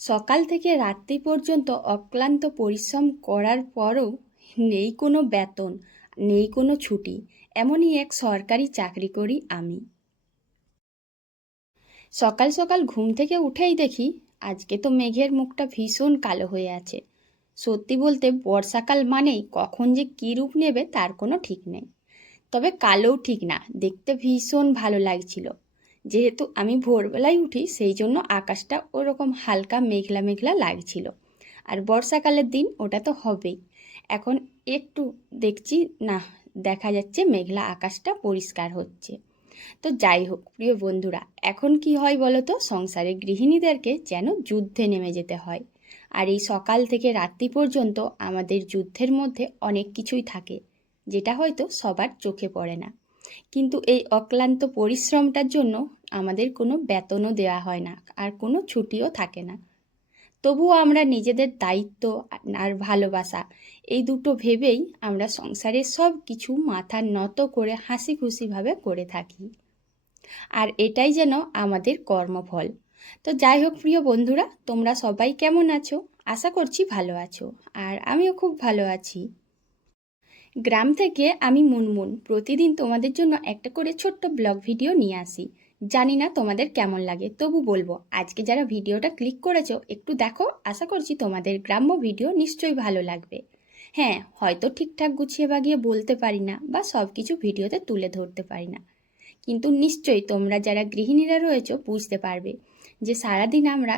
সকাল থেকে রাত্রি পর্যন্ত অক্লান্ত পরিশ্রম করার পরও নেই কোনো বেতন, নেই কোনো ছুটি। এমনই এক সরকারি চাকরি করি আমি। সকাল সকাল ঘুম থেকে উঠেই দেখি আজকে তো মেঘের মুখটা ভীষণ কালো হয়ে আছে। সত্যি বলতে বর্ষাকাল মানেই কখন যে কী রূপ নেবে তার কোনো ঠিক নেই। তবে কালোও ঠিক না, দেখতে ভীষণ ভালো লাগছিল। যেহেতু আমি ভোরবেলায় উঠি সেই জন্য আকাশটা ওরকম হালকা মেঘলা মেঘলা লাগছিল। আর বর্ষাকালের দিন ওটা তো হবেই। এখন একটু দেখছি, না, দেখা যাচ্ছে মেঘলা আকাশটা পরিষ্কার হচ্ছে। তো যাই হোক প্রিয় বন্ধুরা, এখন কি হয় বলো তো, সংসারে গৃহিণীদেরকে যেন যুদ্ধে নেমে যেতে হয়। আর এই সকাল থেকে রাত্রি পর্যন্ত আমাদের যুদ্ধের মধ্যে অনেক কিছুই থাকে, যেটা হয়তো সবার চোখে পড়ে না। কিন্তু এই অক্লান্ত পরিশ্রমটার জন্য আমাদের কোনো বেতনও দেওয়া হয় না, আর কোনো ছুটিও থাকে না। তবুও আমরা নিজেদের দায়িত্ব আর ভালোবাসা, এই দুটো ভেবেই আমরা সংসারের সব কিছু মাথা নত করে হাসি খুশিভাবে করে থাকি। আর এটাই যেন আমাদের কর্মফল। তো যাই হোক প্রিয় বন্ধুরা, তোমরা সবাই কেমন আছো? আশা করছি ভালো আছো। আর আমিও খুব ভালো আছি। গ্রাম থেকে আমি মুনমুন প্রতিদিন তোমাদের জন্য একটা করে ছোট্ট ব্লগ ভিডিও নিয়ে আসি। জানি না তোমাদের কেমন লাগে, তবু বলবো আজকে যারা ভিডিওটা ক্লিক করেছো একটু দেখো, আশা করছি তোমাদের গ্রাম্য ভিডিও নিশ্চয়ই ভালো লাগবে। হ্যাঁ, হয়তো ঠিকঠাক গুছিয়ে বাগিয়ে বলতে পারি না বা সব কিছু ভিডিওতে তুলে ধরতে পারি না, কিন্তু নিশ্চয়ই তোমরা যারা গৃহিণীরা রয়েছো বুঝতে পারবে যে সারাদিন আমরা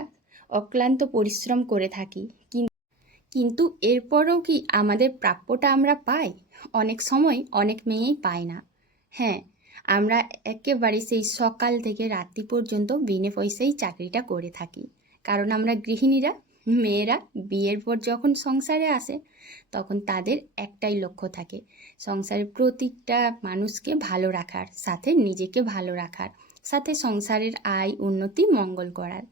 অক্লান্ত পরিশ্রম করে থাকি, কিন্তু এরপরও কি আমাদের প্রাপ্যটা আমরা পাই? অনেক সময় অনেক মেয়েই পায় না। হ্যাঁ, আমরা একেবারে সেই সকাল থেকে রাত্রি পর্যন্ত বিনে পয়সায় চাকরিটা করে থাকি। কারণ আমরা গৃহিণীরা, মেয়েরা বিয়ের পর যখন সংসারে আসে তখন তাদের একটাই লক্ষ্য থাকে, সংসারের প্রতিটা মানুষকে ভালো রাখার, সাথে নিজেকে ভালো রাখার, সাথে সংসারের আয় উন্নতি মঙ্গল করার।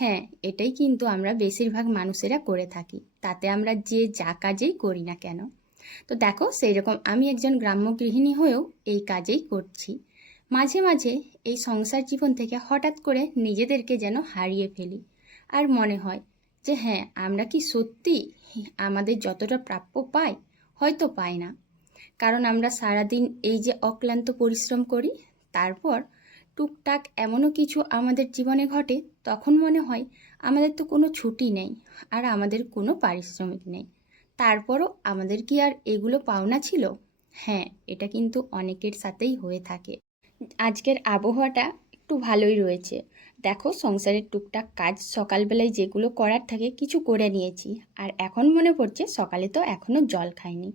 হ্যাঁ, এটাই কিন্তু আমরা বেশিরভাগ মানুষেরা করে থাকি, তাতে আমরা যে যা কাজেই করি না কেন। তো দেখো, সেই রকম আমি একজন গ্রাম্য গৃহিণী হয়েও এই কাজেই করছি। মাঝে মাঝে এই সংসার জীবন থেকে হঠাৎ করে নিজেদেরকে যেন হারিয়ে ফেলি, আর মনে হয় যে হ্যাঁ, আমরা কি সত্যি আমাদের যতটা প্রাপ্য পাই? হয়তো পাই না। কারণ আমরা সারাদিন এই যে অক্লান্ত পরিশ্রম করি, তারপর টুকটাক এমনও কিছু আমাদের জীবনে ঘটে, তখন মনে হয় আমাদের তো কোনো ছুটি নেই, আর আমাদের কোনো পারিশ্রমিক নেই। তারপরও আমাদের কি আর এগুলো পাওনা ছিল? হ্যাঁ, এটা কিন্তু অনেকের সাথেই হয়ে থাকে। আজকের আবহাওয়াটা একটু ভালোই রয়েছে। দেখো, সংসারের টুকটাক কাজ সকালবেলায় যেগুলো করার থাকে কিছু করে নিয়েছি। আর এখন মনে পড়ছে সকালে তো এখনও জল খাইনি।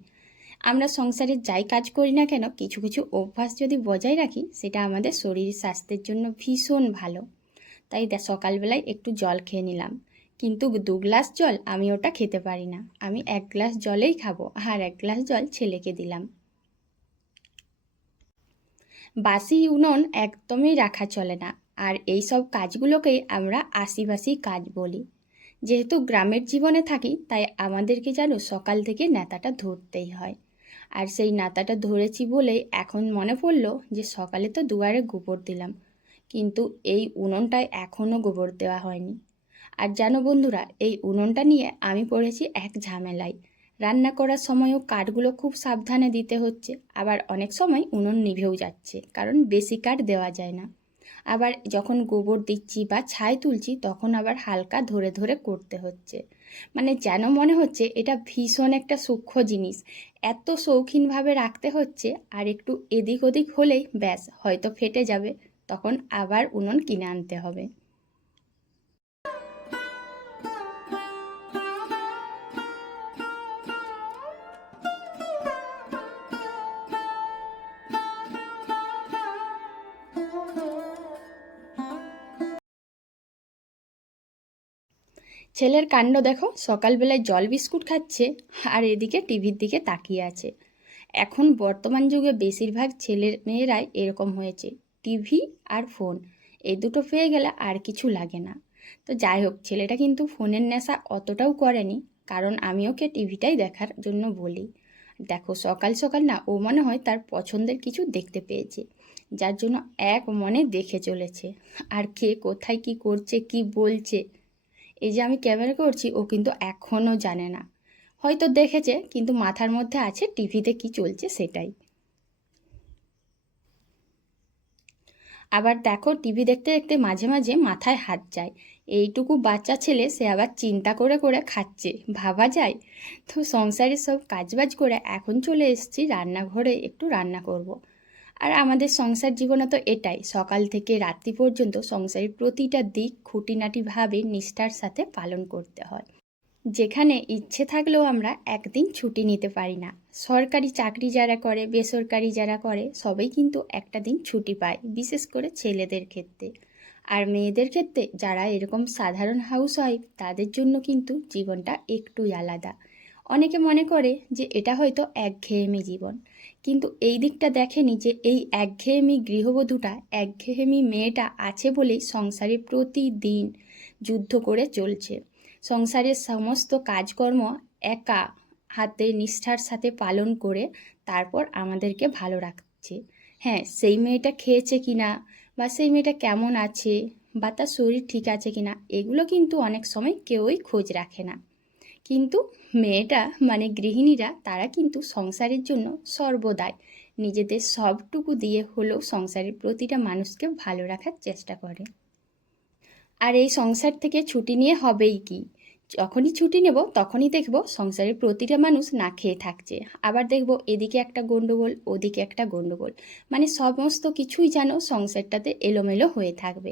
আমরা সংসারে যাই কাজ করি না কেন, কিছু কিছু অভ্যাস যদি বজায় রাখি সেটা আমাদের শরীর স্বাস্থ্যের জন্য ভীষণ ভালো। তাই সকালবেলায় একটু জল খেয়ে নিলাম। কিন্তু 2 গ্লাস জল আমি ওটা খেতে পারি না, আমি 1 গ্লাস জলেই খাবো, আর 1 গ্লাস জল ছেলেকে দিলাম। বাসি উনুন একদমই রাখা চলে না। আর এই সব কাজগুলোকেই আমরা আশিবাসি কাজ বলি। যেহেতু গ্রামের জীবনে থাকি, তাই আমাদেরকে যেন সকাল থেকে নেতাটা ধরতেই হয়। আর সেই নাতাটা ধরেছি বলেই এখন মনে পড়লো যে সকালে তো দুয়ারে গোবর দিলাম, কিন্তু এই উনুনটায় এখনও গোবর দেওয়া হয়নি। আর জানো বন্ধুরা, এই উনুনটা নিয়ে আমি পড়েছি এক ঝামেলায়। রান্না করার সময়ও কাঠগুলো খুব সাবধানে দিতে হচ্ছে, আবার অনেক সময় উনুন নিভেও যাচ্ছে, কারণ বেশি কাঠ দেওয়া যায় না। আবার যখন গোবর দিচ্ছি বা ছাই তুলছি তখন আবার হালকা ধরে ধরে করতে হচ্ছে। মানে যেন মনে হচ্ছে এটা ভীষণ একটা সূক্ষ্ম জিনিস, এত শৌখিনভাবে রাখতে হচ্ছে, আর একটু এদিক ওদিক হলেই ব্যাস হয়তো ফেটে যাবে, তখন আবার উনুন কিনে আনতে হবে। ছেলের কাণ্ড দেখো, সকালবেলায় জল বিস্কুট খাচ্ছে আর এদিকে টিভির দিকে তাকিয়ে আছে। এখন বর্তমান যুগে বেশিরভাগ ছেলের মেয়েরাই এরকম হয়েছে, টিভি আর ফোন, এই দুটো পেয়ে গেলে আর কিছু লাগে না। তো যাই হোক, ছেলেটা কিন্তু ফোনের নেশা অতটাও করেনি, কারণ আমি ওকে টিভিটাই দেখার জন্য বলি। দেখো, সকাল সকাল না ও মনে হয় তার পছন্দের কিছু দেখতে পেয়েছে, যার জন্য এক মনে দেখে চলেছে। আর কে কোথায় কি করছে কি বলছে এই যে আমি ক্যামেরা করছি ও কিন্তু এখনও জানে না, হয়তো দেখেছে কিন্তু মাথার মধ্যে আছে টিভিতে কি চলছে সেটাই। আবার দেখো টিভি দেখতে দেখতে মাঝে মাঝে মাথায় হাত যায়। এইটুকু বাচ্চা ছেলে সে আবার চিন্তা করে করে খাচ্ছে, ভাবা যায়। তো সংসারের সব কাজবাজ করে এখন চলে এসেছি রান্নাঘরে, একটু রান্না করব। আর আমাদের সংসার জীবনে তো এটাই, সকাল থেকে রাত্রি পর্যন্ত সংসারের প্রতিটা দিক খুঁটিনাটিভাবে নিষ্ঠার সাথে পালন করতে হয়। যেখানে ইচ্ছে থাকলেও আমরা একদিন ছুটি নিতে পারি না। সরকারি চাকরি যারা করে, বেসরকারি যারা করে, সবাই কিন্তু একটা দিন ছুটি পায়, বিশেষ করে ছেলেদের ক্ষেত্রে। আর মেয়েদের ক্ষেত্রে যারা এরকম সাধারণ হাউসওয়াইফ, তাদের জন্য কিন্তু জীবনটা একটুই আলাদা। অনেকে মনে করে যে এটা হয়তো একঘেয়েমি জীবন, কিন্তু এই দিকটা দেখেনি যে এই একঘেয়েমি গৃহবধূটা, একঘেয়েমি মেয়েটা আছে বলেই সংসারে প্রতিদিন যুদ্ধ করে চলছে। সংসারের সমস্ত কাজকর্ম একা হাতে নিষ্ঠার সাথে পালন করে তারপর আমাদেরকে ভালো রাখছে। হ্যাঁ, সেই মেয়েটা খেয়েছে কিনা, বা সেই মেয়েটা কেমন আছে, বা তার শরীর ঠিক আছে কিনা, এগুলো কিন্তু অনেক সময় কেউই খোঁজ রাখে না। কিন্তু মেয়েটা মানে গৃহিণীরা, তারা কিন্তু সংসারের জন্য সর্বদাই নিজেদের সবটুকু দিয়ে হলেও সংসারের প্রতিটা মানুষকে ভালো রাখার চেষ্টা করে। আর এই সংসার থেকে ছুটি নিয়ে হবেই কি, যখনই ছুটি নেব তখনই দেখব সংসারের প্রতিটা মানুষ না খেয়ে থাকছে, আবার দেখব এদিকে একটা গন্ডগোল ওদিকে একটা গন্ডগোল, মানে সমস্ত কিছুই যেন সংসারটাতে এলোমেলো হয়ে থাকবে।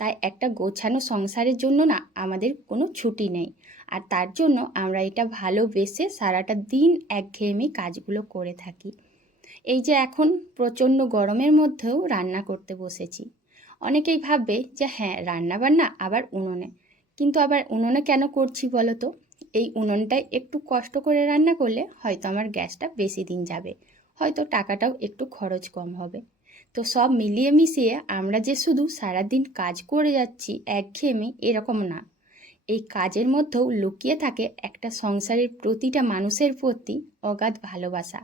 তাই একটা গোছানো সংসারের জন্য না আমাদের কোনো ছুটি নেই। আর তার জন্য আমরা এটা ভালোবেসে সারাটা দিন একঘেয়েমি কাজগুলো করে থাকি। এই যে এখন প্রচণ্ড গরমের মধ্যেও রান্না করতে বসেছি। অনেকেই ভাববে যে হ্যাঁ, রান্না বান্না আবার উনুনে, কিন্তু আবার উনুনে কেন করছি বলো তো? এই উনুনটায় একটু কষ্ট করে রান্না করলে হয়তো আমার গ্যাসটা বেশি দিন যাবে, হয়তো টাকাটাও একটু খরচ কম হবে। তো সব মিলিয়ে মিশিয়ে আমরা যে শুধু সারাদিন কাজ করে যাচ্ছি একঘেয়েমি, এরকম না। এই কাজের মধ্যেও লুকিয়ে থাকে একটা সংসারের প্রতিটা মানুষের প্রতি অগাধ ভালোবাসা,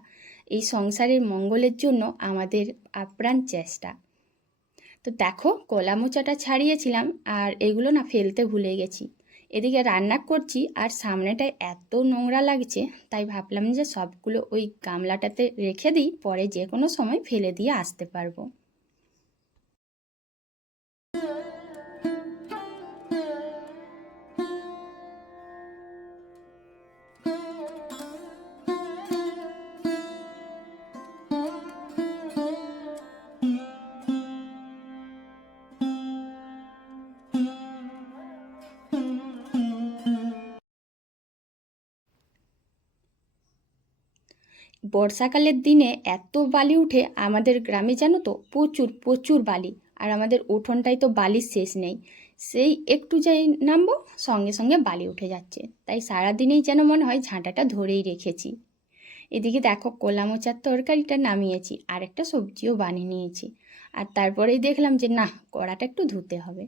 এই সংসারের মঙ্গলের জন্য আমাদের আপ্রাণ চেষ্টা। তো দেখো কলা মোচাটা ছাড়িয়েছিলাম, আর এগুলো না ফেলতে ভুলে গেছি। এদিকে রান্না করছি আর সামনেটায় এত নোংরা লাগছে, তাই ভাবলাম যে সবগুলো ওই গামলাটাতে রেখে দিই, পরে যে কোনো সময় ফেলে দিয়ে আসতে পারবো। বর্ষাকালের দিনে এত বালি উঠে আমাদের গ্রামে, জানো তো, প্রচুর প্রচুর বালি। আর আমাদের উঠোনটায় তো বালির শেষ নেই, সেই একটু যাই নামবো সঙ্গে সঙ্গে বালি উঠে যাচ্ছে, তাই সারাদিনেই যেন মনে হয় ঝাঁটাটা ধরেই রেখেছি। এদিকে দেখো কলা মোচার তরকারিটা নামিয়েছি, আর একটা সবজিও বানিয়ে নিয়েছি। আর তারপরেই দেখলাম যে না, কড়াটা একটু ধুতে হবে।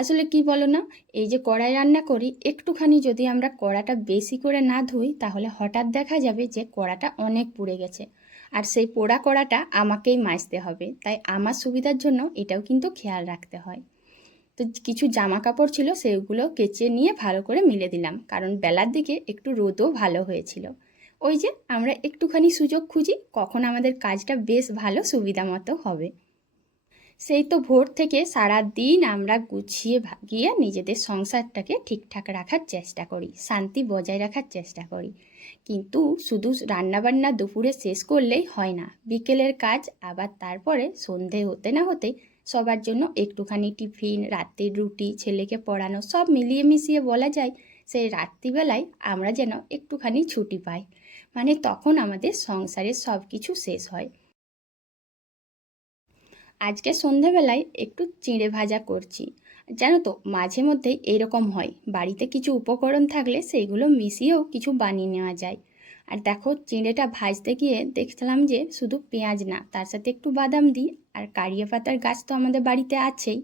আসলে কি বলো না, এই যে কড়াই রান্না করি, একটুখানি যদি আমরা কড়াটা বেশি করে না ধুই, তাহলে হঠাৎ দেখা যাবে যে কড়াটা অনেক পুড়ে গেছে, আর সেই পোড়া কড়াটা আমাকেই মাজতে হবে। তাই আমার সুবিধার জন্য এটাও কিন্তু খেয়াল রাখতে হয়। তো কিছু জামা কাপড় ছিল, সেগুলো কেচে নিয়ে ভালো করে মিলে দিলাম, কারণ বেলার দিকে একটু রোদও ভালো হয়েছিল। ওই যে আমরা একটুখানি সুযোগ খুঁজি কখন আমাদের কাজটা বেশ ভালো সুবিধা মতো হবে। সেই তো ভোর থেকে সারা দিন আমরা গুছিয়ে ভাগিয়ে নিজেদের সংসারটাকে ঠিকঠাক রাখার চেষ্টা করি, শান্তি বজায় রাখার চেষ্টা করি। কিন্তু শুধু রান্নাবান্না দুপুরে শেষ করলেই হয় না, বিকেলের কাজ, আবার তারপরে সন্ধে হতে না হতেই সবার জন্য একটুখানি টিফিন, রাত্রির রুটি, ছেলেকে পড়ানো, সব মিলিয়ে মিশিয়ে বলা যায় সেই রাত্রিবেলায় আমরা যেন একটুখানি ছুটি পাই, মানে তখন আমাদের সংসারের সব কিছু শেষ হয়। আজকে সন্ধেবেলায় একটু চিঁড়ে ভাজা করছি। জানো তো, মাঝে মধ্যেই এরকম হয়, বাড়িতে কিছু উপকরণ থাকলে সেইগুলো মিশিয়েও কিছু বানিয়ে নেওয়া যায়। আর দেখো চিঁড়েটা ভাজতে গিয়ে দেখলাম যে শুধু পেঁয়াজ না, তার সাথে একটু বাদাম দিই, আর কারিয়া পাতার গাছ তো আমাদের বাড়িতে আছেই।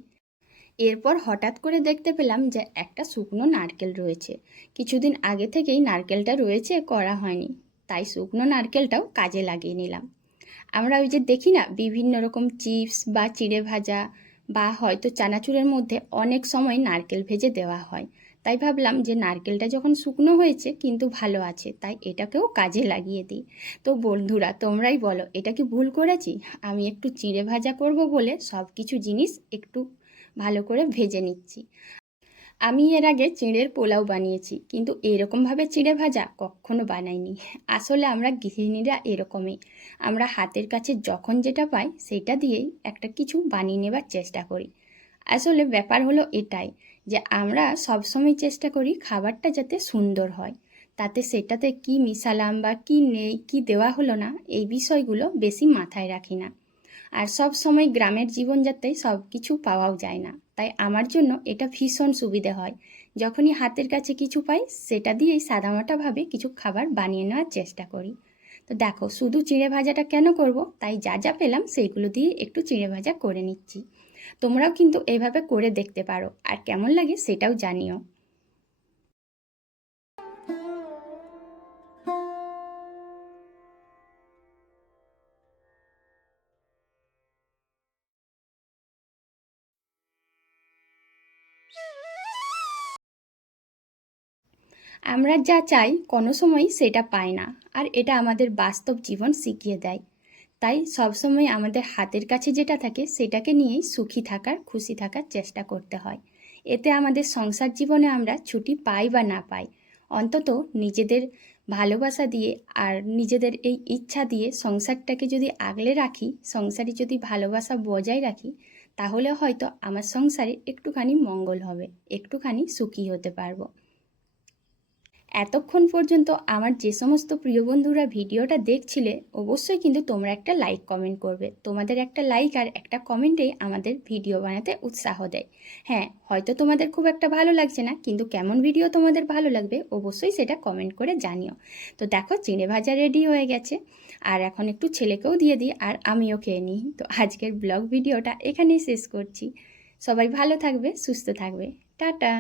এরপর হঠাৎ করে দেখতে পেলাম যে একটা শুকনো নারকেল রয়েছে, কিছুদিন আগে থেকেই নারকেলটা রয়েছে, করা হয়নি, তাই শুকনো নারকেলটাও কাজে লাগিয়ে নিলাম। আমরা ওই যে দেখি না বিভিন্ন রকম চিপস বা চিড়ে ভাজা, বা হয়তো চানাচুরের মধ্যে অনেক সময় নারকেল ভেজে দেওয়া হয়, তাই ভাবলাম যে নারকেলটা যখন শুকনো হয়েছে কিন্তু ভালো আছে, তাই এটাকেও কাজে লাগিয়ে দিই। তো বন্ধুরা তোমরাই বলো, এটা কি ভুল করেছি? আমি একটু চিঁড়ে ভাজা করব বলে সব কিছু জিনিস একটু ভালো করে ভেজে নিচ্ছি। আমি এর আগে চিঁড়ের পোলাও বানিয়েছি, কিন্তু এরকমভাবে চিঁড়ে ভাজা কখনো বানাইনি। আসলে আমরা গৃহিণীরা এরকমই, আমরা হাতের কাছে যখন যেটা পাই সেটা দিয়েই একটা কিছু বানিয়ে নেবার চেষ্টা করি। আসলে ব্যাপার হলো এটাই যে আমরা সবসময় চেষ্টা করি খাবারটা যাতে সুন্দর হয়, তাতে সেটাতে কি মিশালাম বা কি নেই কি দেওয়া হলো না এই বিষয়গুলো বেশি মাথায় রাখি না। আর সব সময় গ্রামের জীবনযাত্রায় সব কিছু পাওয়াও যায় না, তাই আমার জন্য এটা ভীষণ সুবিধে হয়। যখনই হাতের কাছে কিছু পাই সেটা দিয়েই সাদামাটাভাবে কিছু খাবার বানিয়ে নেওয়ার চেষ্টা করি। তো দেখো শুধু চিঁড়ে ভাজাটা কেন করব, তাই যা যা পেলাম সেইগুলো দিয়ে একটু চিঁড়ে ভাজা করে নিচ্ছি। তোমরাও কিন্তু এইভাবে করে দেখতে পারো, আর কেমন লাগে সেটাও জানিও। আমরা যা চাই কোনো সময় সেটা পাই না, আর এটা আমাদের বাস্তব জীবন শিখিয়ে দেয়। তাই সবসময় আমাদের হাতের কাছে যেটা থাকে সেটাকে নিয়েই সুখী থাকার খুশি থাকার চেষ্টা করতে হয়। এতে আমাদের সংসার জীবনে আমরা ছুটি পাই বা না পাই, অন্তত নিজেদের ভালোবাসা দিয়ে আর নিজেদের এই ইচ্ছা দিয়ে সংসারটাকে যদি আগলে রাখি, সংসারে যদি ভালোবাসা বজায় রাখি, তাহলে হয়তো আমার সংসারে একটুখানি মঙ্গল হবে, একটুখানি সুখী হতে পারবো। এতক্ষণ পর্যন্ত আমার যে সমস্ত প্রিয় বন্ধুরা ভিডিওটা দেখছিলে, অবশ্যই কিন্তু তোমরা একটা লাইক কমেন্ট করবে। তোমাদের একটা লাইক আর একটা কমেন্টেই আমাদের ভিডিও বানাতে উৎসাহ দেয়। হ্যাঁ, হয়তো তোমাদের খুব একটা ভালো লাগছে না, কিন্তু কেমন ভিডিও তোমাদের ভালো লাগবে অবশ্যই সেটা কমেন্ট করে জানিও। তো দেখো চিঁড়ে ভাজা রেডি হয়ে গেছে, আর এখন একটু ছেলেকেও দিয়ে দিই আর আমিও খেয়ে নিই। তো আজকের ব্লগ ভিডিওটা এখানেই শেষ করছি। সবাই ভালো থাকবে, সুস্থ থাকবে। টাটা।